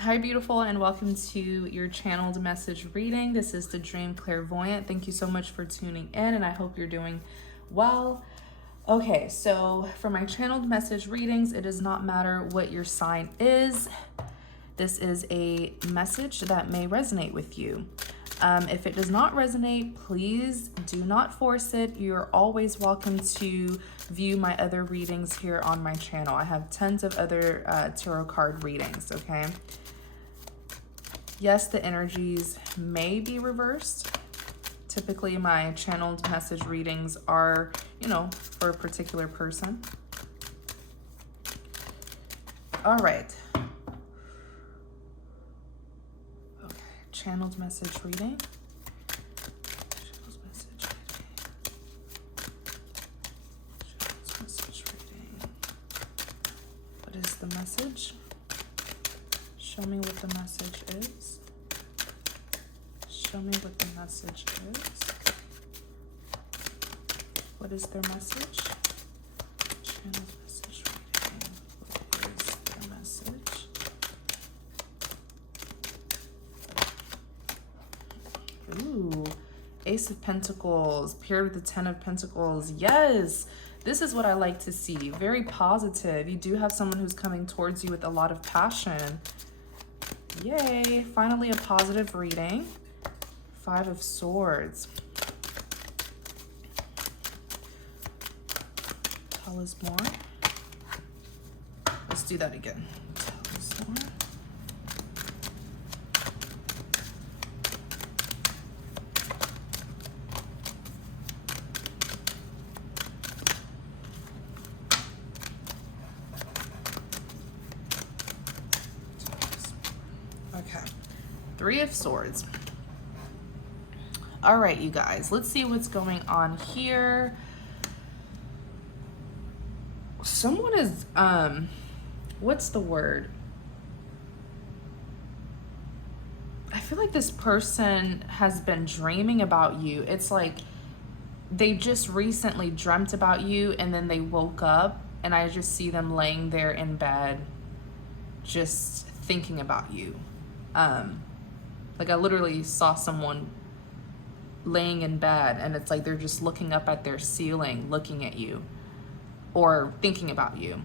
Hi, beautiful, and welcome to your channeled message reading. This is the Dream Clairvoyant. Thank you so much for tuning in, and I hope you're doing well. Okay, so for my channeled message readings, it does not matter what your sign is. This is a message that may resonate with you. If it does not resonate, please do not force it. You're always welcome to view my other readings here on my channel. I have tons of other tarot card readings, okay? Yes, the energies may be reversed. Typically, my channeled message readings are, for a particular person. All right. Okay, channeled message reading. Channeled message reading. What is the message? Show me what the message is. Show me what the message is. What is their message? Channeled message reading. What is their message? Ooh, Ace of Pentacles, paired with the Ten of Pentacles. Yes, this is what I like to see. Very positive. You do have someone who's coming towards you with a lot of passion. Yay, finally a positive reading. Five of Swords. Tell us more. Let's do that again. Tell us more. Okay, Three of Swords. All right, you guys, let's see what's going on here. Someone is, what's the word? I feel like this person has been dreaming about you. It's like they just recently dreamt about you and then they woke up and I just see them laying there in bed just thinking about you. Like I literally saw someone laying in bed and it's like they're just looking up at their ceiling, looking at you or thinking about you.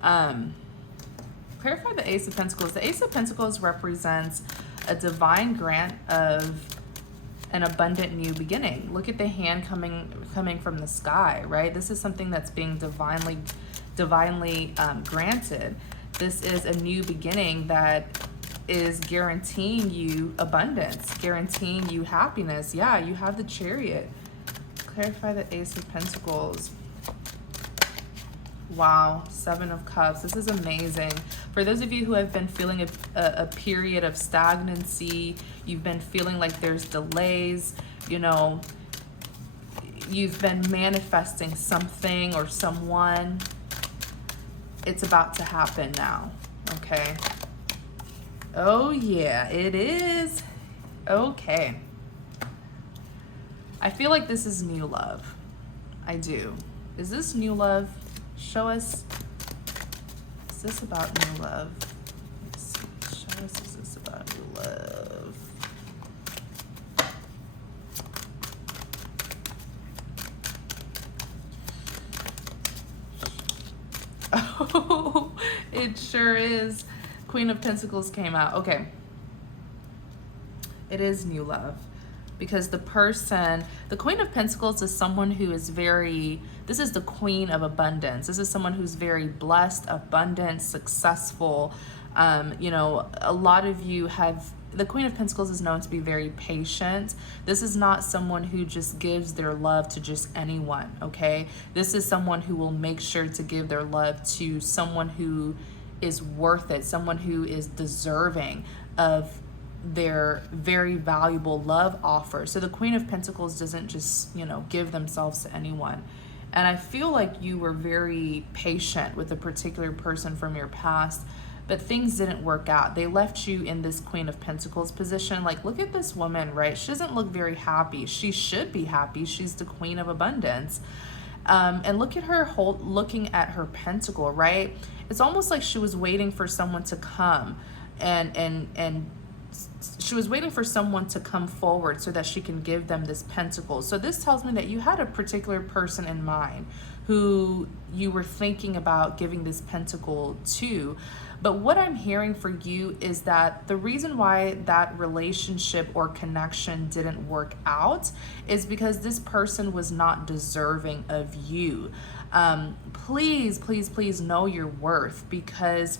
Clarify the Ace of Pentacles. The Ace of Pentacles represents a divine grant of an abundant new beginning. Look at the hand coming from the sky, right? This is something that's being divinely granted. This is a new beginning that is guaranteeing you abundance, guaranteeing you happiness. Yeah, you have the Chariot. Clarify the Ace of Pentacles. Wow, Seven of Cups. This is amazing. For those of you who have been feeling a period of stagnancy, you've been feeling like there's delays, you've been manifesting something or someone. It's about to happen now, okay? Oh yeah, it is. Okay. I feel like this is new love. I do. Is this new love? Show us. Is this about new love? Let's see. Show us, is this about new love? Oh, it sure is. Queen of Pentacles came out. Okay. It is new love. Because the Queen of Pentacles is someone who is this is the Queen of Abundance. This is someone who's very blessed, abundant, successful. A lot of you the Queen of Pentacles is known to be very patient. This is not someone who just gives their love to just anyone, okay? This is someone who will make sure to give their love to someone who is worth it, someone who is deserving of their very valuable love offer. So the Queen of Pentacles doesn't just, give themselves to anyone. And I feel like you were very patient with a particular person from your past, but things didn't work out. They left you in this Queen of Pentacles position. Like, look at this woman, right? She doesn't look very happy. She should be happy. She's the Queen of Abundance. And look at her looking at her pentacle, right? It's almost like she was waiting for someone to come and she was waiting for someone to come forward so that she can give them this pentacle. So this tells me that you had a particular person in mind who you were thinking about giving this pentacle to. But what I'm hearing for you is that the reason why that relationship or connection didn't work out is because this person was not deserving of you. Please, please, please know your worth, because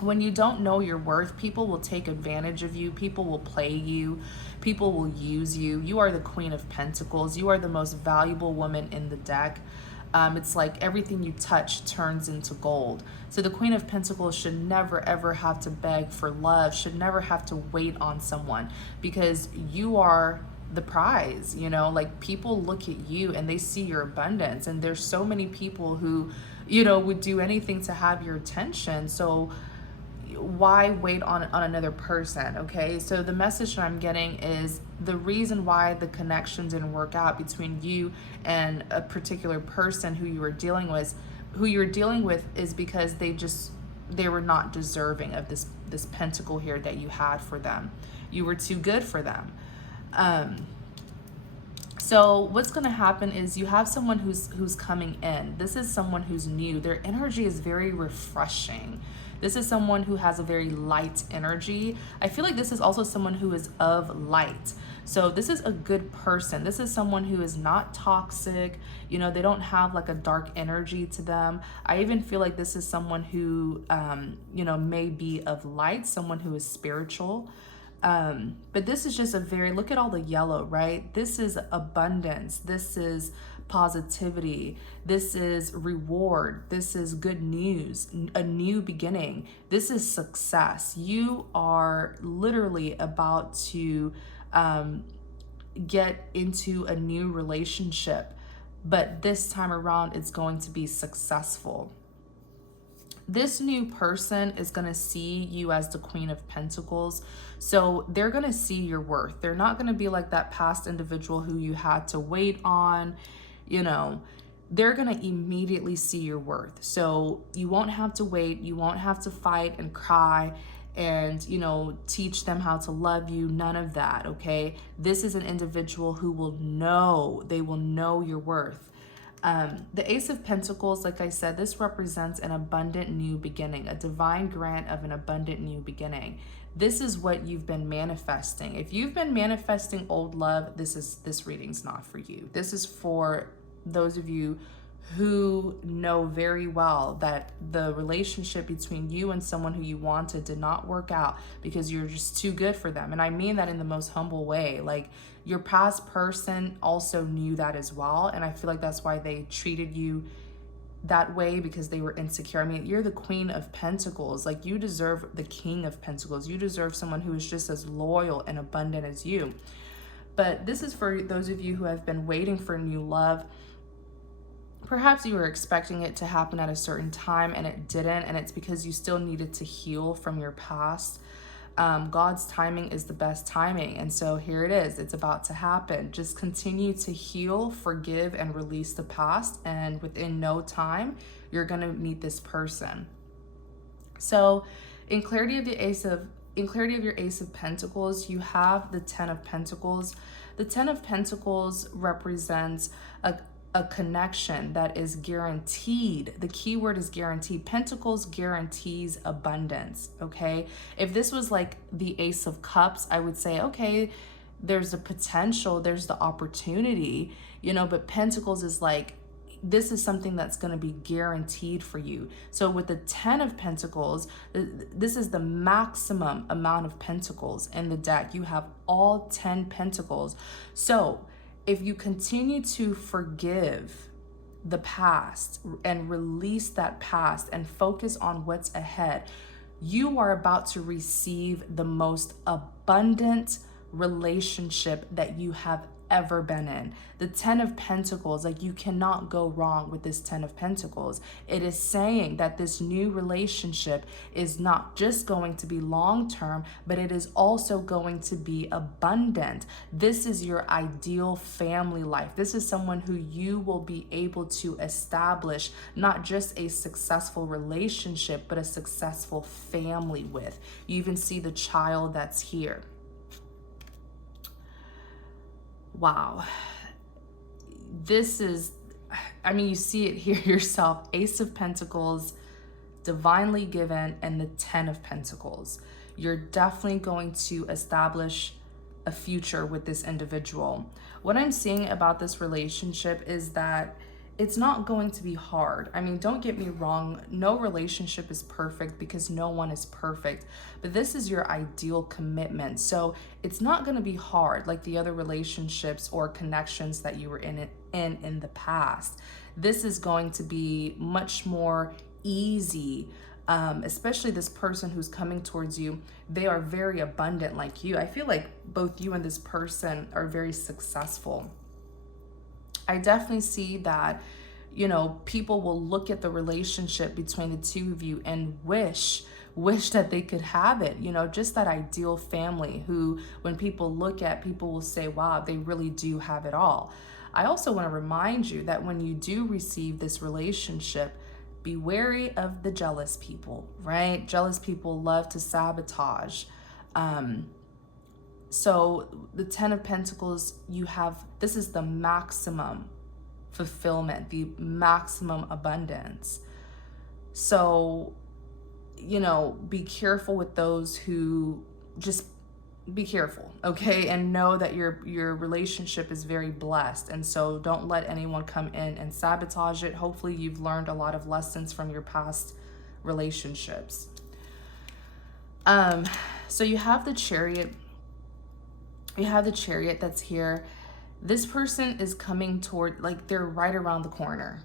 when you don't know your worth, people will take advantage of you. People will play you. People will use you. You are the Queen of Pentacles. You are the most valuable woman in the deck. It's like everything you touch turns into gold. So the Queen of Pentacles should never, ever have to beg for love, should never have to wait on someone, because you are the prize. You know, like, people look at you and they see your abundance, and there's so many people who, you know, would do anything to have your attention. So why wait on another person? Okay, so the message that I'm getting is the reason why the connection didn't work out between you and a particular person who you were dealing with is because they were not deserving of this pentacle here that you had for them. You were too good for them. So what's going to happen is you have someone who's coming in. This is someone who's new. Their energy is very refreshing. This is someone who has a very light energy. I feel like this is also someone who is of light. So this is a good person. This is someone who is not toxic. You know, they don't have like a dark energy to them. I even feel like this is someone who, you know, may be of light, someone who is spiritual. But this is just look at all the yellow, right? This is abundance. This is positivity. This is reward. This is good news, a new beginning. This is success. You are literally about to get into a new relationship, but this time around it's going to be successful. This new person is going to see you as the Queen of Pentacles. So they're going to see your worth. They're not going to be like that past individual who you had to wait on. You know, they're going to immediately see your worth. So you won't have to wait. You won't have to fight and cry and, you know, teach them how to love you. None of that. Okay. This is an individual who will know your worth. The Ace of Pentacles, like I said, this represents an abundant new beginning, a divine grant of an abundant new beginning. This is what you've been manifesting. If you've been manifesting old love, this reading's not for you. This is for those of you who know very well that the relationship between you and someone who you wanted did not work out because you're just too good for them. And I mean that in the most humble way. Like, your past person also knew that as well. And I feel like that's why they treated you that way, because they were insecure. I mean, you're the Queen of Pentacles. Like, you deserve the King of Pentacles. You deserve someone who is just as loyal and abundant as you. But this is for those of you who have been waiting for new love. Perhaps you were expecting it to happen at a certain time and it didn't, and it's because you still needed to heal from your past. God's timing is the best timing, and so here it is. It's about to happen. Just continue to heal, forgive, and release the past, and within no time, you're gonna meet this person. So, in clarity of your Ace of Pentacles, you have the Ten of Pentacles. The Ten of Pentacles represents a connection that is guaranteed. The key word is guaranteed. Pentacles guarantees abundance, okay? If this was like the Ace of Cups, I would say, okay, there's a potential, there's the opportunity, you know, but Pentacles is like, this is something that's going to be guaranteed for you. So with the 10 of Pentacles, this is the maximum amount of pentacles in the deck. You have all 10 pentacles. So if you continue to forgive the past and release that past and focus on what's ahead, you are about to receive the most abundant relationship that you have ever been in. The 10 of Pentacles, like, you cannot go wrong with this 10 of Pentacles. It is saying that this new relationship is not just going to be long-term, but it is also going to be abundant. This is your ideal family life. This is someone who you will be able to establish not just a successful relationship, but a successful family with. You even see the child that's here. Wow. This is, I mean, you see it here yourself. Ace of Pentacles, divinely given, and the 10 of Pentacles. You're definitely going to establish a future with this individual. What I'm seeing about this relationship is that it's not going to be hard. I mean, don't get me wrong. No relationship is perfect because no one is perfect, but this is your ideal commitment. So it's not going to be hard like the other relationships or connections that you were in the past. This is going to be much more easy. Especially this person who's coming towards you, they are very abundant like you. I feel like both you and this person are very successful. I definitely see that, you know, people will look at the relationship between the two of you and wish that they could have it, you know, just that ideal family who, when people look at, people will say, wow, they really do have it all. I also want to remind you that when you do receive this relationship, be wary of the jealous people, right? Jealous people love to sabotage. So the 10 of Pentacles, you have, this is the maximum fulfillment, the maximum abundance. So, you know, be careful with those who just be careful, okay? And know that your relationship is very blessed. And so don't let anyone come in and sabotage it. Hopefully you've learned a lot of lessons from your past relationships. So you have the Chariot. You have the Chariot that's here. This person is coming toward, like, they're right around the corner.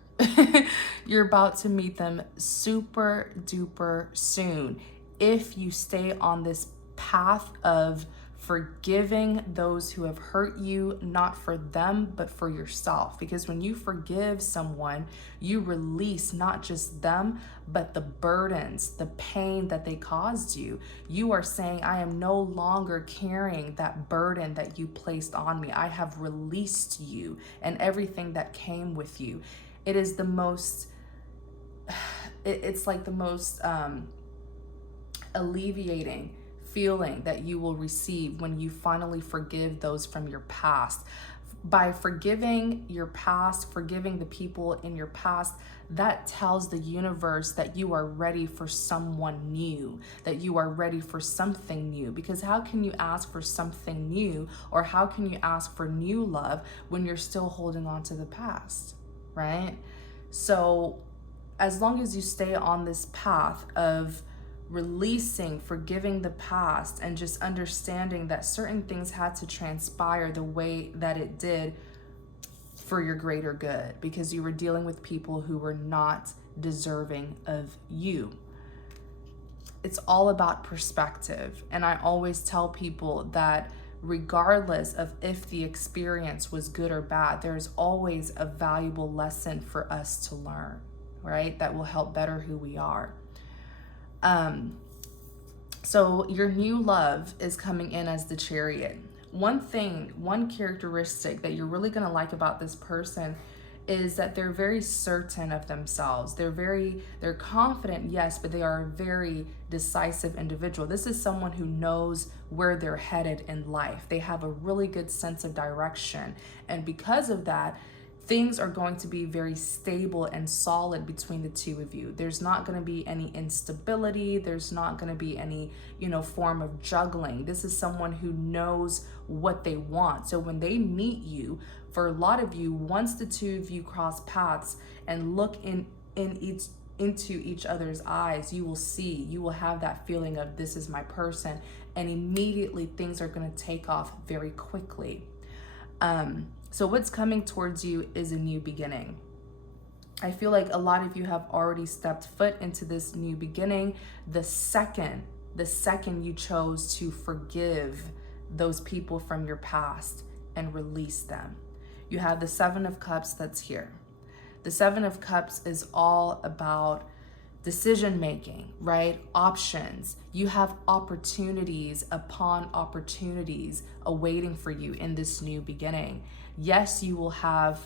You're about to meet them super duper soon if you stay on this path of forgiving those who have hurt you, not for them, but for yourself. Because when you forgive someone, you release not just them, but the burdens, the pain that they caused you. You are saying, I am no longer carrying that burden that you placed on me. I have released you and everything that came with you. It is the most, it's like the most alleviating feeling that you will receive when you finally forgive those from your past. By forgiving your past, forgiving the people in your past, that tells the universe that you are ready for someone new, that you are ready for something new. Because how can you ask for something new, or how can you ask for new love when you're still holding on to the past, right? So as long as you stay on this path of releasing, forgiving the past, and just understanding that certain things had to transpire the way that it did for your greater good, because you were dealing with people who were not deserving of you. It's all about perspective. And I always tell people that regardless of if the experience was good or bad, there's always a valuable lesson for us to learn, right? That will help better who we are. So your new love is coming in as the Chariot. One characteristic that you're really going to like about this person is that they're very certain of themselves. They're confident, yes, but they are a very decisive individual. This is someone who knows where they're headed in life. They have a really good sense of direction. And because of that, things are going to be very stable and solid between the two of you. There's not going to be any instability. There's not going to be any, form of juggling. This is someone who knows what they want. So when they meet you, for a lot of you, once the two of you cross paths and look into each other's eyes, you will have that feeling of, this is my person. And immediately things are going to take off very quickly. So what's coming towards you is a new beginning. I feel like a lot of you have already stepped foot into this new beginning the second you chose to forgive those people from your past and release them. You have the Seven of Cups that's here. The Seven of Cups is all about decision making, right? Options. You have opportunities upon opportunities awaiting for you in this new beginning. Yes, you will have,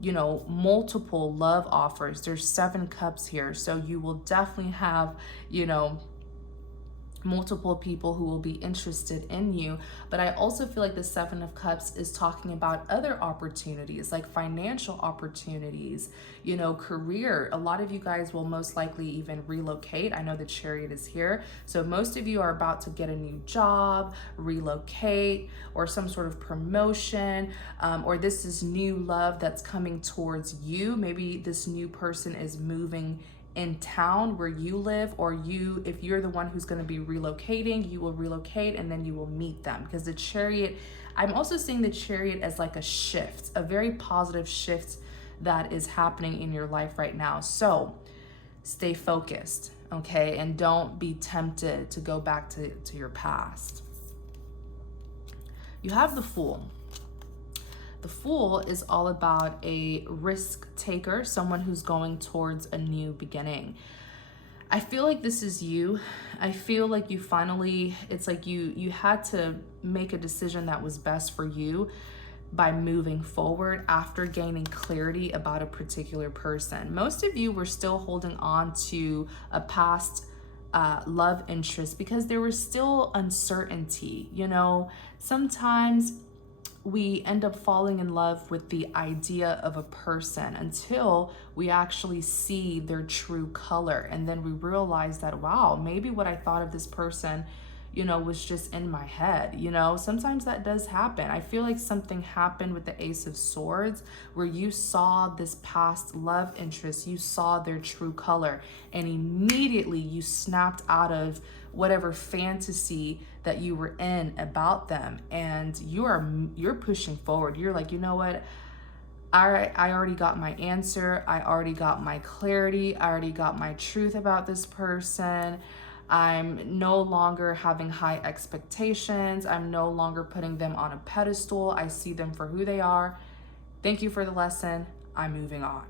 multiple love offers. There's 7 cups here. So you will definitely have, multiple people who will be interested in you. But I also feel like the Seven of Cups is talking about other opportunities, like financial opportunities, career. A lot of you guys will most likely even relocate. I know the Chariot is here. So most of you are about to get a new job, relocate, or some sort of promotion, or this is new love that's coming towards you. Maybe this new person is moving in town where you live, or if you're the one who's going to be relocating, you will relocate and then you will meet them. Because the Chariot, I'm also seeing the Chariot as like a shift, a very positive shift that is happening in your life right now. So stay focused, okay? And don't be tempted to go back to your past. You have the Fool. The Fool is all about a risk taker, someone who's going towards a new beginning. I feel like this is you. I feel like you finally, it's like you had to make a decision that was best for you by moving forward after gaining clarity about a particular person. Most of you were still holding on to a past love interest because there was still uncertainty. Sometimes we end up falling in love with the idea of a person until we actually see their true color. And then we realize that, wow, maybe what I thought of this person, was just in my head. Sometimes that does happen. I feel like something happened with the Ace of Swords where you saw this past love interest, you saw their true color, and immediately you snapped out of whatever fantasy that you were in about them, and you're pushing forward. You're like, you know what? I already got my answer. I already got my clarity. I already got my truth about this person. I'm no longer having high expectations. I'm no longer putting them on a pedestal. I see them for who they are. Thank you for the lesson. I'm moving on,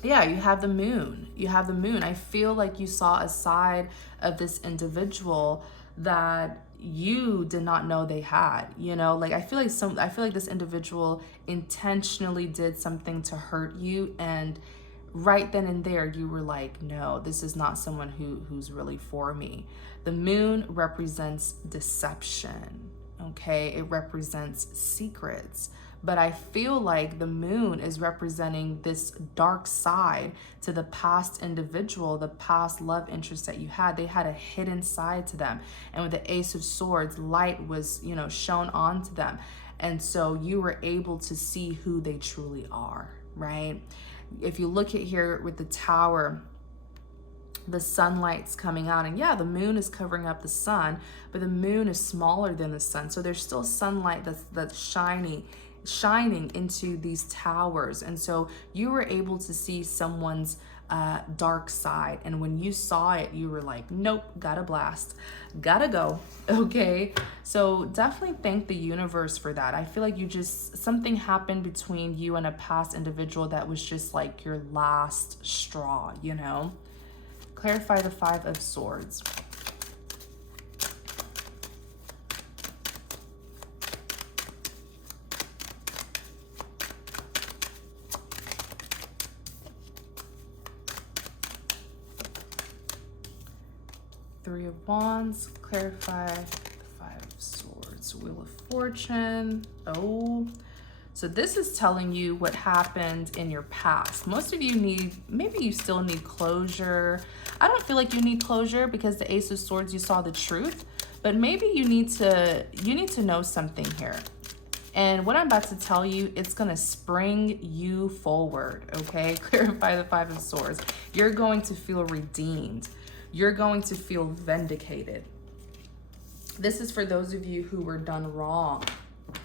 Yeah, you have the Moon. You have the Moon. I feel like you saw a side of this individual that you did not know they had. I feel like this individual intentionally did something to hurt you, and right then and there you were like, no, this is not someone who's really for me. The Moon represents deception, okay? It represents secrets. But I feel like the Moon is representing this dark side to the past individual, the past love interest that you had. They had a hidden side to them. And with the Ace of Swords, light was, shown onto them. And so you were able to see who they truly are, right? If you look at here with the Tower, the sunlight's coming out, and yeah, the Moon is covering up the sun, but the Moon is smaller than the sun. So there's still sunlight that's shining into these towers. And so you were able to see someone's dark side. And when you saw it, you were like, nope, gotta blast, gotta go. Okay. So definitely thank the universe for that. I feel like something happened between you and a past individual that was just like your last straw, Clarify the Five of Swords. Three of Wands, clarify the Five of Swords, Wheel of Fortune. Oh, so this is telling you what happened in your past. Most of you maybe you still need closure. I don't feel like you need closure because the Ace of Swords, you saw the truth, but maybe you need to know something here. And what I'm about to tell you, it's going to spring you forward, okay? Clarify the Five of Swords. You're going to feel redeemed. You're going to feel vindicated. This is for those of you who were done wrong,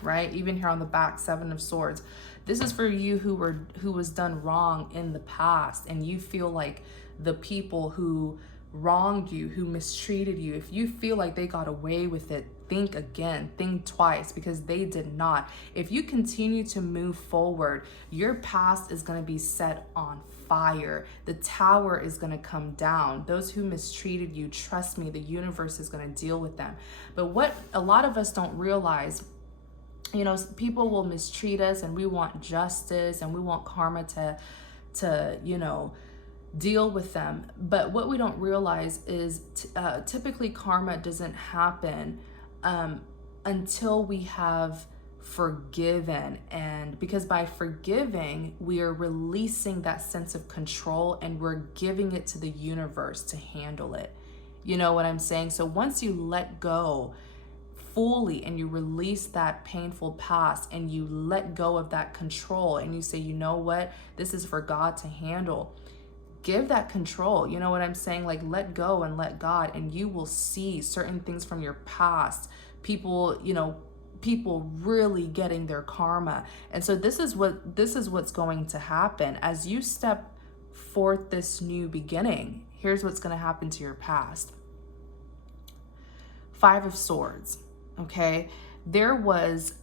right? Even here on the back, Seven of Swords. This is for you who was done wrong in the past, and you feel like the people who wronged you, who mistreated you, if you feel like they got away with it, think again, think twice, because they did not. If you continue to move forward, your past is going to be set on fire. The tower is going to come down. Those who mistreated you, trust me, the universe is going to deal with them. But what a lot of us don't realize, you know, people will mistreat us and we want justice and we want karma to you know, deal with them. But what we don't realize is typically karma doesn't happen until we have forgiven. And because by forgiving, we are releasing that sense of control and we're giving it to the universe to handle it. You know what I'm saying? So once you let go fully and you release that painful past and you let go of that control and you say, you know what, this is for God to handle. Give that control. You know what I'm saying? Like, let go and let God, and you will see certain things from your past. People, you know, people really getting their karma. And so this is what's going to happen as you step forth this new beginning. Here's what's going to happen to your past. 5 of Swords. Okay, there was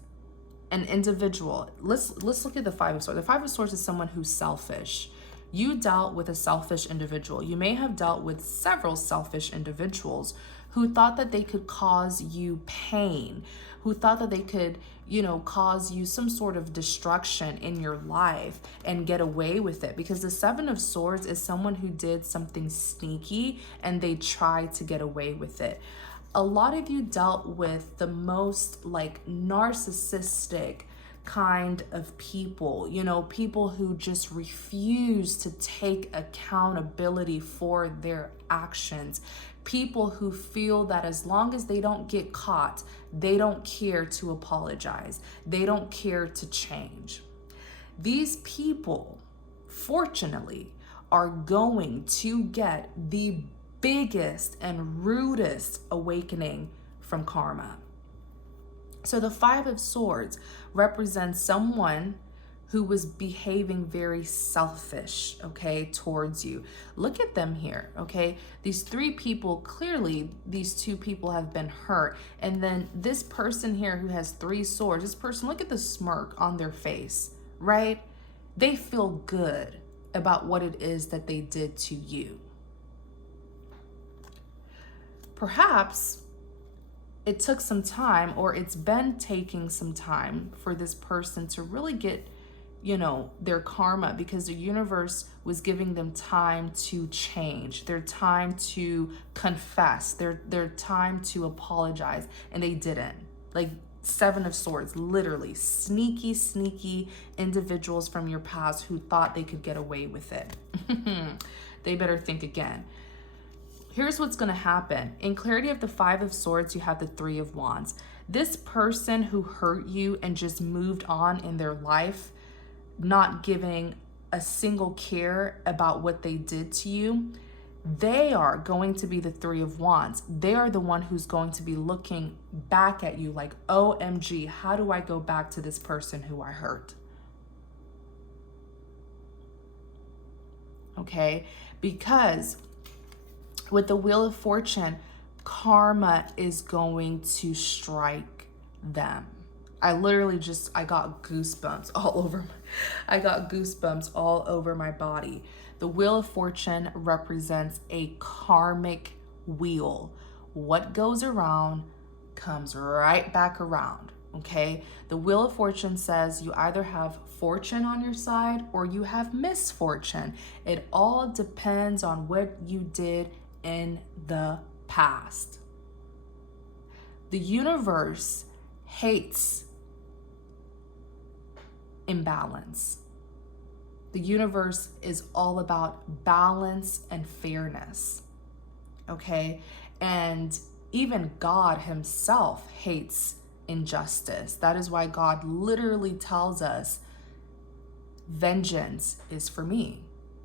an individual. Let's look at the 5 of Swords. The 5 of Swords is someone who's selfish. You dealt with a selfish individual. You may have dealt with several selfish individuals who thought that they could cause you pain, who thought that they could, you know, cause you some sort of destruction in your life and get away with it. Because the 7 of Swords is someone who did something sneaky and they tried to get away with it. A lot of you dealt with the most like narcissistic kind of people, you know, people who just refuse to take accountability for their actions, people who feel that as long as they don't get caught, they don't care to apologize, they don't care to change. These people, fortunately, are going to get the biggest and rudest awakening from karma. So the 5 of Swords represents someone who was behaving very selfish, okay, towards you. Look at them here, okay? These 3 people, clearly these 2 people have been hurt. And then this person here who has 3 swords, this person, look at the smirk on their face, right? They feel good about what it is that they did to you. Perhaps it took some time, or it's been taking some time for this person to really get, you know, their karma, because the universe was giving them time to change, their time to confess, their time to apologize, and they didn't. Like 7 of Swords, literally sneaky individuals from your past who thought they could get away with it. They better think again. Here's what's going to happen. In clarity of the 5 of Swords, you have the 3 of Wands. This person who hurt you and just moved on in their life, not giving a single care about what they did to you, they are going to be the 3 of Wands. They are the one who's going to be looking back at you like, OMG, how do I go back to this person who I hurt? Okay, because with the Wheel of Fortune, karma is going to strike them. I literally I got goosebumps all over my body. The Wheel of Fortune represents a karmic wheel. What goes around comes right back around, okay? The Wheel of Fortune says you either have fortune on your side or you have misfortune. It all depends on what you did in the past. The universe hates imbalance. The universe is all about balance and fairness. Okay? And even God himself hates injustice. That is why God literally tells us, vengeance is for me.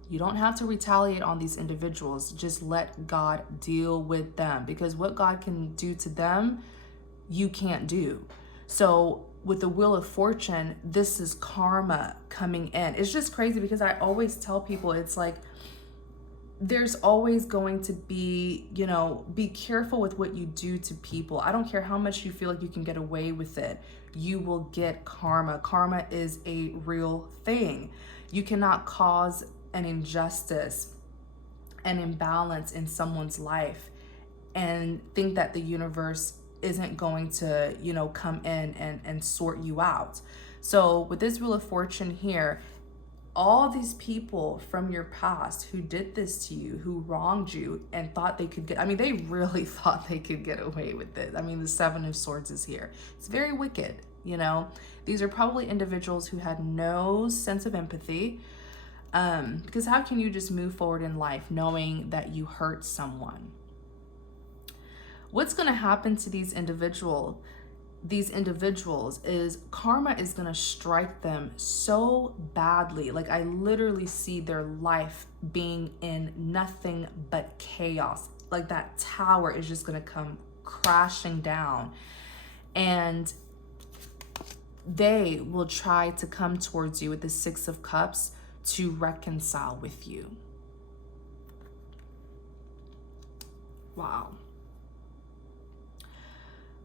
You don't have to retaliate on these individuals. Just let God deal with them, because what God can do to them, you can't do. So with the Wheel of Fortune, this is karma coming in. It's just crazy because I always tell people, it's like there's always going to be, you know, be careful with what you do to people. I don't care how much you feel like you can get away with it. You will get karma. Karma is a real thing. You cannot cause an injustice, an imbalance in someone's life and think that the universe isn't going to, you know, come in and sort you out. So with this Wheel of Fortune here, all these people from your past who did this to you, who wronged you and thought they could get, I mean, they really thought they could get away with it. I mean, the Seven of Swords is here. It's very wicked, you know. These are probably individuals who had no sense of empathy, because how can you just move forward in life knowing that you hurt someone? What's going to happen to these individuals is karma is going to strike them so badly. Like, I literally see their life being in nothing but chaos. Like, that tower is just going to come crashing down, and they will try to come towards you with the Six of Cups to reconcile with you. Wow.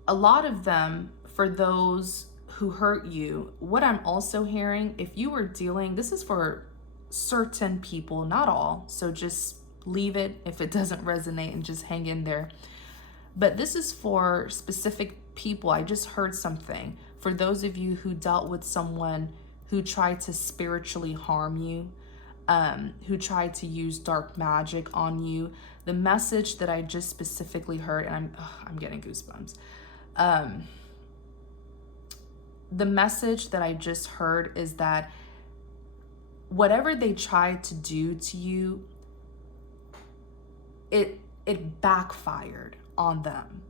A lot of them, for those who hurt you, what I'm also hearing, if you were dealing, this is for certain people, not all, so just leave it if it doesn't resonate and just hang in there. But this is for specific people. I just heard something. For those of you who dealt with someone who tried to spiritually harm you, who tried to use dark magic on you, the message that I just specifically heard, and I'm getting goosebumps. The message that I just heard is that whatever they tried to do to you, it backfired on them.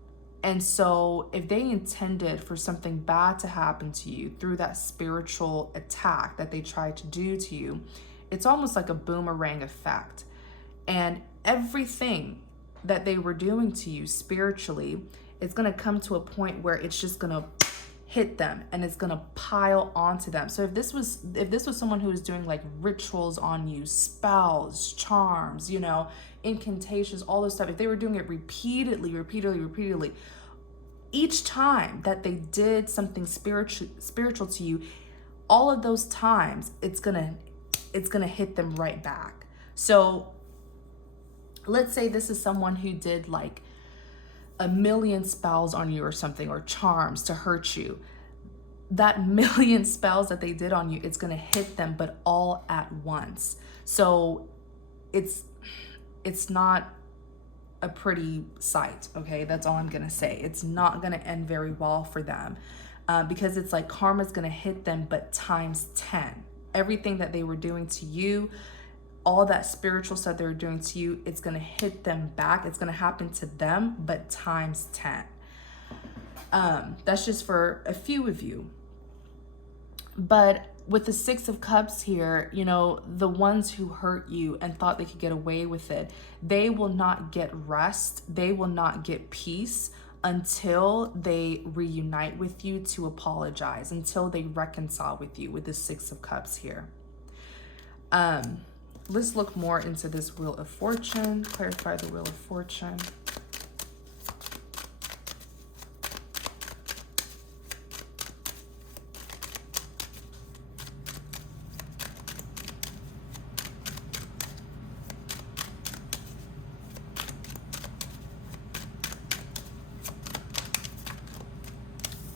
And so if they intended for something bad to happen to you through that spiritual attack that they tried to do to you, it's almost like a boomerang effect. And everything that they were doing to you spiritually, it's going to come to a point where it's just going to hit them and it's going to pile onto them. So if this was someone who was doing like rituals on you, spells, charms, you know, incantations, all this stuff, if they were doing it repeatedly, each time that they did something spiritual to you, all of those times it's going to hit them right back. So let's say this is someone who did like 1,000,000 spells on you or something, or charms to hurt you. That 1,000,000 spells that they did on you, it's going to hit them, but all at once. So it's not a pretty sight, okay? That's all I'm going to say. It's not going to end very well for them, because it's like karma's going to hit them, but times 10. Everything that they were doing to you, all that spiritual stuff they were doing to you, it's going to hit them back. It's going to happen to them, but times 10. That's just for a few of you. But with the Six of Cups here, you know, the ones who hurt you and thought they could get away with it, they will not get rest. They will not get peace until they reunite with you to apologize, until they reconcile with you with the Six of Cups here. Let's look more into this Wheel of Fortune, clarify the Wheel of Fortune.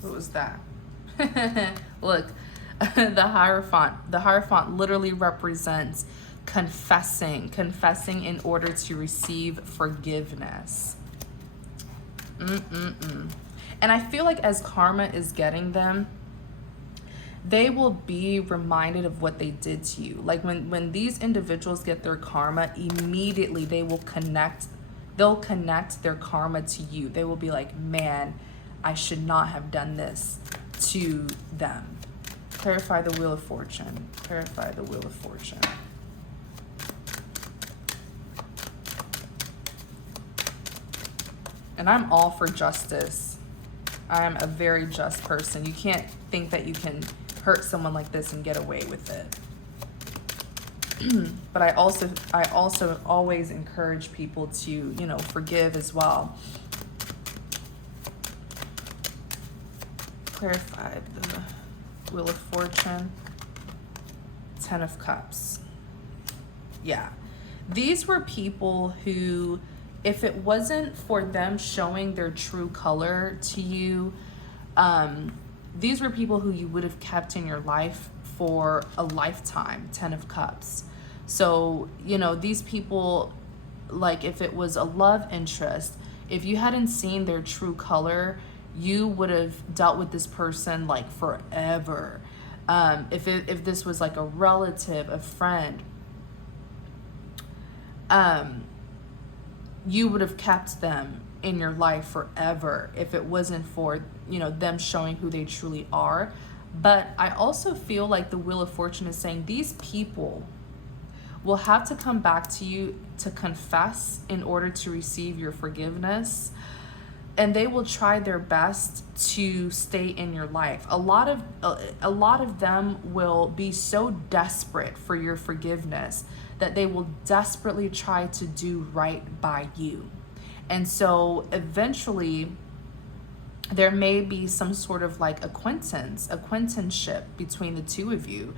What was that? Look, the Hierophant. The Hierophant literally represents confessing in order to receive forgiveness. And I feel like as karma is getting them, they will be reminded of what they did to you. Like when these individuals get their karma, immediately they'll connect their karma to you. They will be like, man, I should not have done this to them. Clarify the Wheel of Fortune. Clarify the Wheel of Fortune. And I'm all for justice. I am a very just person. You can't think that you can hurt someone like this and get away with it. But I also always encourage people to, you know, forgive as well. Clarify the Wheel of Fortune. 10 of Cups. Yeah. These were people who, if it wasn't for them showing their true color to you, these were people who you would have kept in your life for a lifetime. 10 of Cups. So, you know, these people, like if it was a love interest, if you hadn't seen their true color, you would have dealt with this person like forever. If this was like a relative, a friend, you would have kept them in your life forever if it wasn't for, you know, them showing who they truly are. But I also feel like the Wheel of Fortune is saying these people will have to come back to you to confess in order to receive your forgiveness. And they will try their best to stay in your life. A lot of them will be so desperate for your forgiveness that they will desperately try to do right by you. And so eventually there may be some sort of like acquaintanceship between the two of you,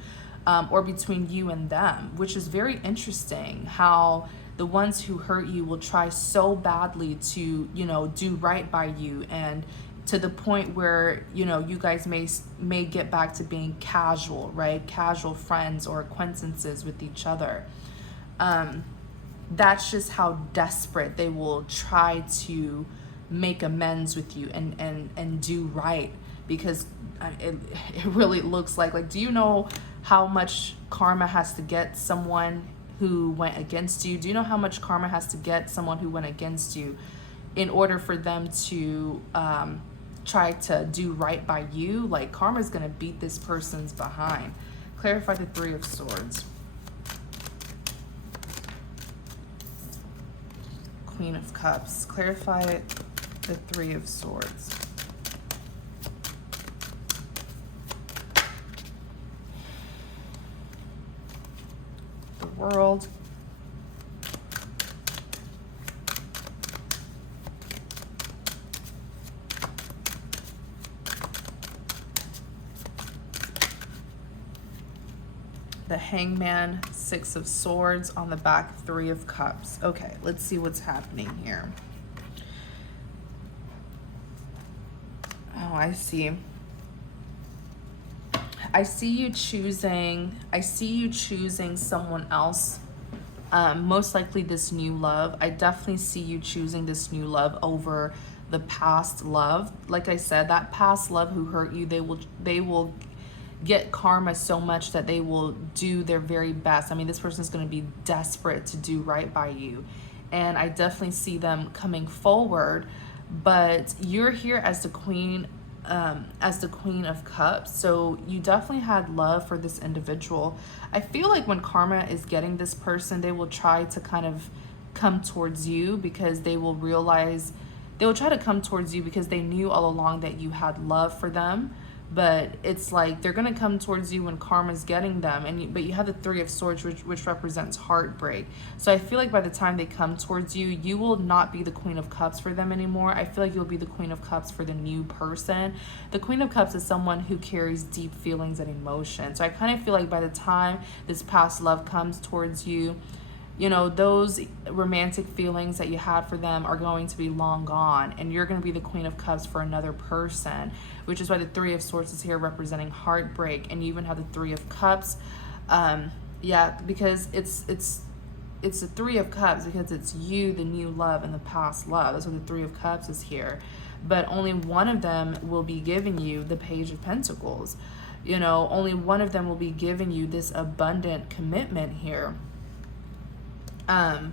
or between you and them, which is very interesting how the ones who hurt you will try so badly to, you know, do right by you, and to the point where, you know, you guys may get back to being casual, right? Casual friends or acquaintances with each other. That's just how desperate they will try to make amends with you and do right, because it really looks like, do you know how much karma has to get someone who went against you? Do you know how much karma has to get someone who went against you in order for them to try to do right by you? Like, karma is going to beat this person's behind. Clarify the Three of Swords. Queen of Cups. Clarify the Three of Swords. The World. The Hangman, Six of Swords, on the back, Three of Cups. Okay, let's see what's happening here. Oh, I see. I see you choosing someone else. Most likely this new love. I definitely see you choosing this new love over the past love. Like I said, that past love who hurt you, they will get karma so much that they will do their very best. I mean, this person is going to be desperate to do right by you, and I definitely see them coming forward. But you're here as the Queen of Cups, so you definitely had love for this individual. I feel like when karma is getting this person, they will try to kind of come towards you, because they will try to come towards you because they knew all along that you had love for them. But it's like they're going to come towards you when karma's getting them, but you have the Three of Swords, which represents heartbreak. So I feel like by the time they come towards you, you will not be the Queen of Cups for them anymore. I feel like you'll be the Queen of Cups for the new person. The Queen of Cups is someone who carries deep feelings and emotion. So I kind of feel like by the time this past love comes towards you, you know, those romantic feelings that you had for them are going to be long gone, and you're going to be the Queen of Cups for another person, which is why the Three of Swords is here representing heartbreak. And you even have the Three of Cups. Yeah, because it's the Three of Cups because it's you, the new love, and the past love. That's why the Three of Cups is here. But only one of them will be giving you the Page of Pentacles. You know, only one of them will be giving you this abundant commitment here. I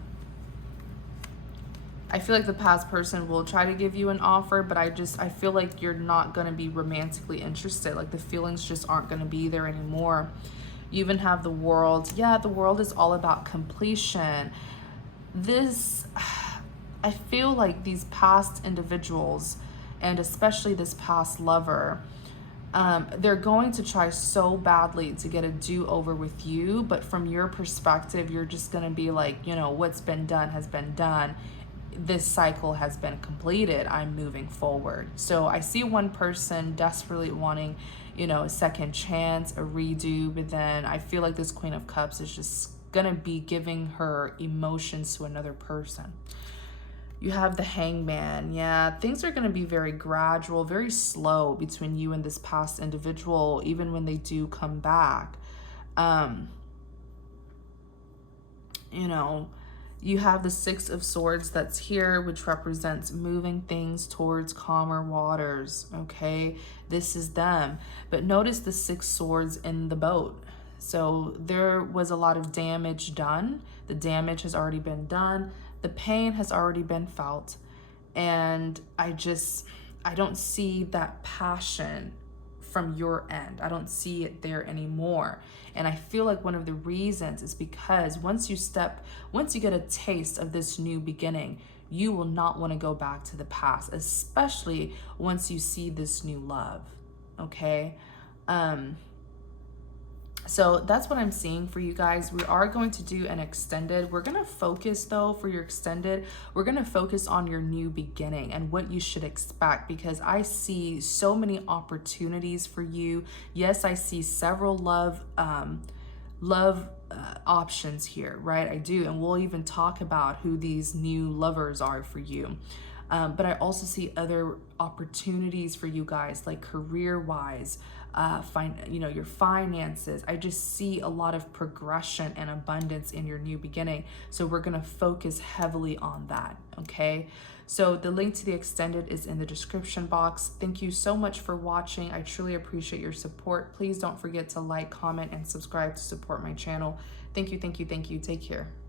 feel like the past person will try to give you an offer, but I feel like you're not going to be romantically interested. Like, the feelings just aren't going to be there anymore. You even have the World. Yeah, the World is all about completion. I feel like these past individuals, and especially this past lover, They're going to try so badly to get a do-over with you, but from your perspective, you're just going to be like, you know, what's been done has been done. This cycle has been completed. I'm moving forward. So I see one person desperately wanting, you know, a second chance, a redo, but then I feel like this Queen of Cups is just going to be giving her emotions to another person. You have the Hangman. Yeah, things are going to be very gradual, very slow between you and this past individual, even when they do come back. You know, you have the Six of Swords that's here, which represents moving things towards calmer waters, okay? This is them. But notice the Six Swords in the boat. So there was a lot of damage done. The damage has already been done. The pain has already been felt. And I don't see that passion from your end. I don't see it there anymore. And I feel like one of the reasons is because once you get a taste of this new beginning, you will not want to go back to the past, especially once you see this new love. Okay? So that's what I'm seeing for you guys. We are going to do an extended. We're going to focus though for your extended. We're going to focus on your new beginning and what you should expect, because I see so many opportunities for you. Yes, I see several love options here, right? I do. And we'll even talk about who these new lovers are for you. But I also see other opportunities for you guys, like career-wise, your finances. I just see a lot of progression and abundance in your new beginning. So we're going to focus heavily on that. Okay. So the link to the extended is in the description box. Thank you so much for watching. I truly appreciate your support. Please don't forget to like, comment, and subscribe to support my channel. Thank you. Thank you. Thank you. Take care.